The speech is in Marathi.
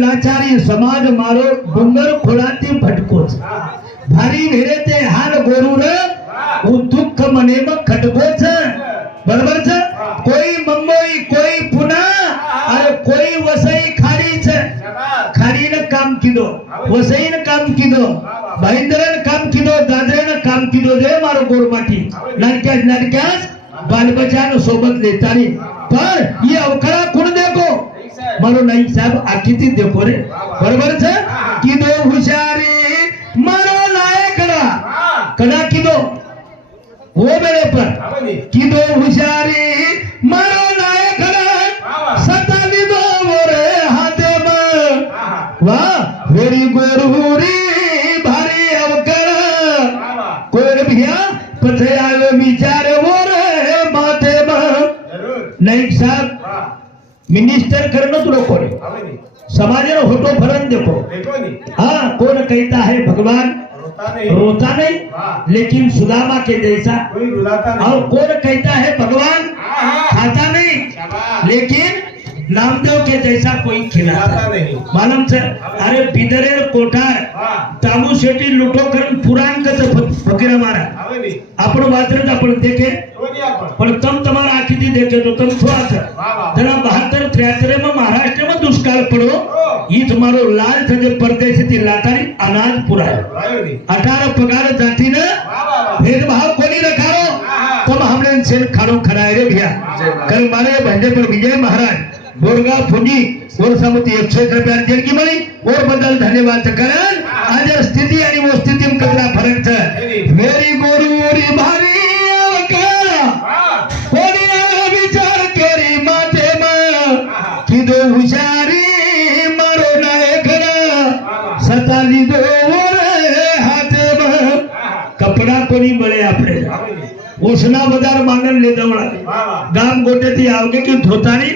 लाचारी समाज मारो डोंगर खोळाती भटकोच भारी भेरे ते हाल गोरूर दुःख मने मग खटकोच बरोबरच कोई मुंबई कोई पुना और कोई वसई खारीच खारीनं काम किदो वसईनं काम किदो भाईंद्रन काम किदो दादरेनं काम किदो दे मारो गोरमाटी नडक्यास बालबचान सोबत लेतानी पर ये अवखळा कोण देखो मारो नाईक साहब आखिती देखो रे बरोबरच किदो हुशारी मारो नायकडा कदा किदो वो मेरे पर किदो हुशारी मारो नायकडा सतानी दो मोरे हाते में वाह वेरी गोरूरी भारी अवकळ कोण भिया पथे आयो विचार मोरे माते में नाईक साहब मिनिस्टर करणं तुला कोण समाज होतो फरक देखो हाँ कौन कहता है भगवान रोता नहीं लेकिन सुदामा के जैसा और कौन कहता है भगवान खाता नहीं लेकिन नामदेव के जैसा कोई खिलाता नहीं मालूम से अरे बिदरेर कोठार तामू शेट्टी लुटो करून पुराण कसं फकीर मारा आपण वाचरत आपण देखे पण तम तुम्हारा आखिदी देखे तो तम थोड़ा सा जना 72-73 में महाराष्ट्र में दुष्काळ पड़ो ये तुम्हारो लाल थे परदेश थी लातारी अनाज पूरा 18 पगार जाती न भेदभाव कोनी रखारो तम हमने से खाड़ो खड़ाए रे भैया कल मारे भंडे पर विजय महाराज बोरगा फुंडी और समिति 101 रुपया जेल की मनी और बदल धन्यवाद करण आज स्थिति आणि वो स्थिति में कितना फरक था मेरी गोरूरी भारी अवकारा कोणिया विचार केरी माते में किदो हुशारी मारो नायकडा सताली दो मोरे हाते में कपड़ा कोणी बळे आपले उसना बजार मांगन ले दवड़ा गाम गोटे थी आवगे की धोतानी